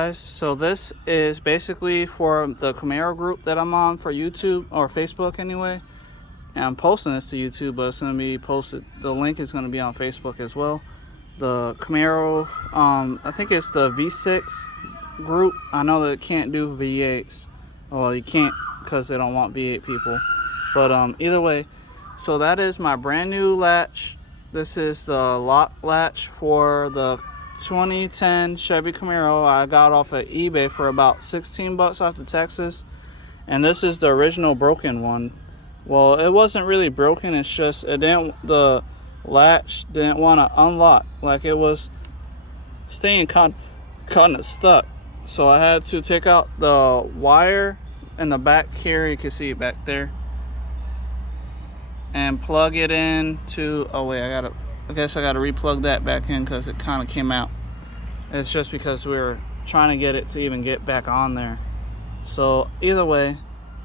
Guys, so this is basically for the Camaro group that I'm on for YouTube or Facebook anyway. And I'm posting this to YouTube, but it's going to be posted. The link is going to be on Facebook as well. The Camaro, I think it's the V6 group. I know that it can't do V8s. Well, you can't because they don't want V8 people. But either way, so that is my brand new latch. This is the lock latch for the 2010 Chevy Camaro. I got off at eBay for about 16 bucks off to Texas. And this is the original broken one. Well, it wasn't really broken, it's just the latch didn't want to unlock. Like it was staying kind of stuck. So I had to take out the wire in the back here, you can see it back there, and plug it in to, oh wait, I guess I gotta replug that back in because it kind of came out. It's just because we were trying to get it to even get back on there. So either way,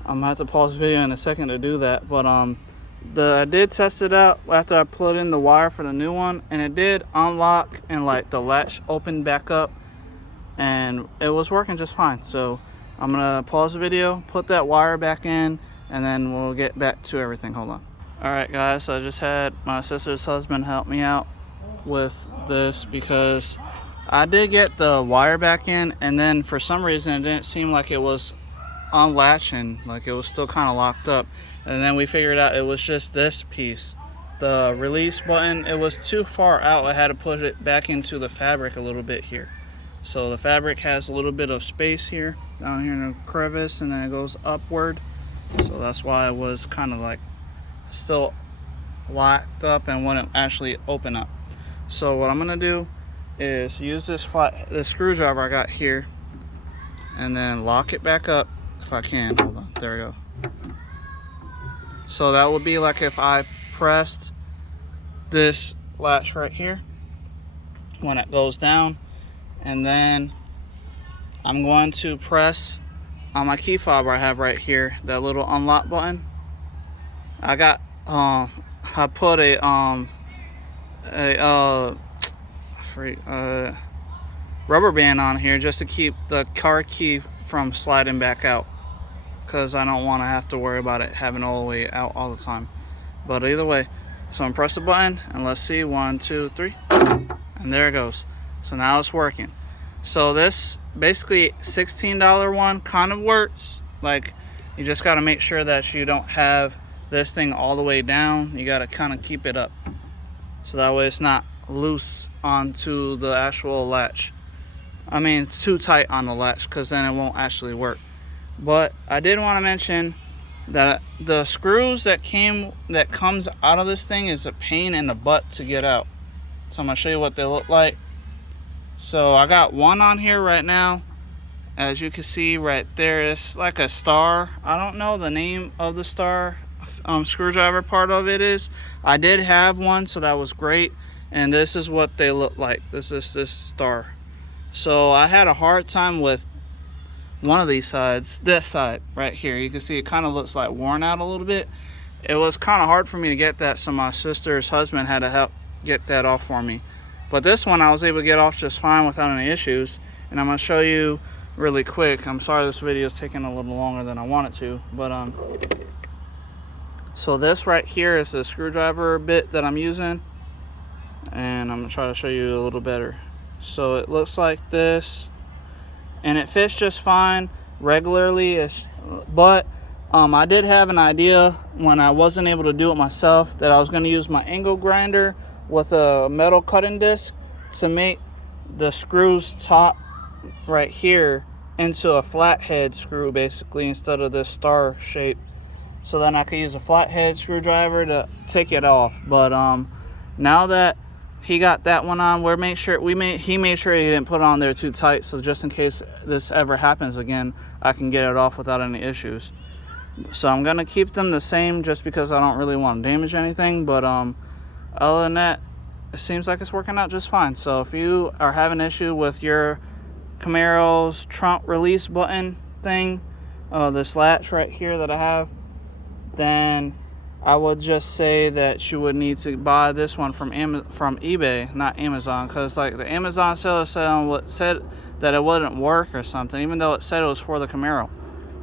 I'm gonna have to pause the video in a second to do that. But I did test it out after I put in the wire for the new one, and it did unlock and like the latch opened back up, and it was working just fine. So I'm gonna pause the video, put that wire back in, and then we'll get back to everything. Hold on. Alright guys, so I just had my sister's husband help me out with this because I did get the wire back in, and then for some reason it didn't seem like it was unlatching, like it was still kind of locked up. And then we figured out it was just this piece, the release button. It was too far out. I had to put it back into the fabric a little bit here. So the fabric has a little bit of space here, down here in the crevice, and then it goes upward. So that's why it was kind of like still locked up and wouldn't actually open up. So what I'm gonna do is use this screwdriver I got here and then lock it back up if I can. Hold on, there we go. So that would be like if I pressed this latch right here when it goes down, and then I'm going to press on my key fob I have right here, that little unlock button. I got I put a rubber band on here just to keep the car key from sliding back out, because I don't want to have to worry about it having all the way out all the time. But either way, so I'm press the button and let's see, 1 2 3, and there it goes. So now it's working. So this basically $16 one kind of works. Like, you just got to make sure that you don't have this thing all the way down. You got to kind of keep it up so that way it's not loose onto the actual latch. I mean, it's too tight on the latch, because then it won't actually work. But I did want to mention that the screws that comes out of this thing is a pain in the butt to get out. So I'm gonna show you what they look like. So I got one on here right now. As you can see right there, it's like a star. I don't know the name of the star screwdriver part of it is. I did have one, so that was great. And this is what they look like. This is this star. So I had a hard time with one of these sides, this side right here. You can see it kind of looks like worn out a little bit. It was kind of hard for me to get that, so my sister's husband had to help get that off for me. But this one I was able to get off just fine without any issues, and I'm going to show you really quick. I'm sorry this video is taking a little longer than I want it to, but so this right here is the screwdriver bit that I'm using, and I'm going to try to show you a little better. So it looks like this, and it fits just fine regularly. But I did have an idea when I wasn't able to do it myself, that I was going to use my angle grinder with a metal cutting disc to make the screws top right here into a flathead screw, basically, instead of this star shape. So then I could use a flathead screwdriver to take it off. But now that he got that one on, he made sure he didn't put it on there too tight, so just in case this ever happens again, I can get it off without any issues. So I'm gonna keep them the same just because I don't really want to damage anything. But other than that, it seems like it's working out just fine. So if you are having an issue with your Camaro's trunk release button thing, this latch right here that I have, then I would just say that you would need to buy this one from eBay, not Amazon, because like the Amazon seller said that it wouldn't work or something, even though it said it was for the Camaro,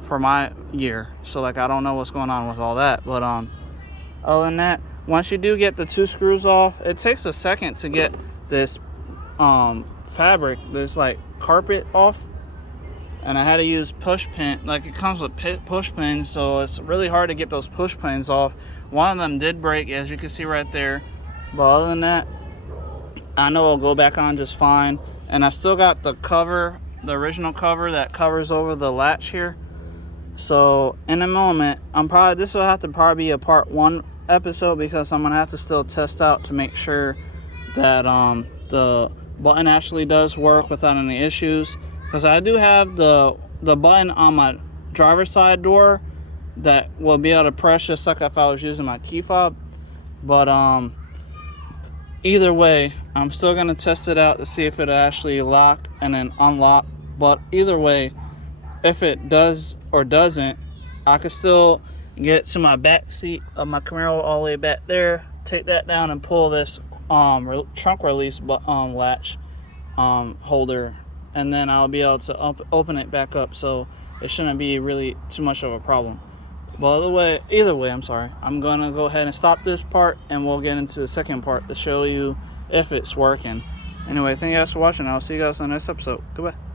for my year. So like I don't know what's going on with all that, but other than that, once you do get the 2 screws off, it takes a second to get this fabric, this like carpet off. And I had to use push pin, like it comes with push pins, so it's really hard to get those push pins off. One of them did break, as you can see right there. But other than that, I know it'll go back on just fine. And I still got the cover, the original cover that covers over the latch here. So in a moment, this will have to probably be a part 1 episode, because I'm gonna have to still test out to make sure that the button actually does work without any issues. Because I do have the button on my driver's side door that will be able to press just like if I was using my key fob. But either way, I'm still going to test it out to see if it actually lock and then unlock. But either way, if it does or doesn't, I can still get to my back seat of my Camaro all the way back there, take that down and pull this trunk release latch holder, and then I'll be able to open it back up, so it shouldn't be really too much of a problem. But either way, I'm sorry. I'm going to go ahead and stop this part, and we'll get into the second part to show you if it's working. Anyway, thank you guys for watching. I'll see you guys on the next episode. Goodbye.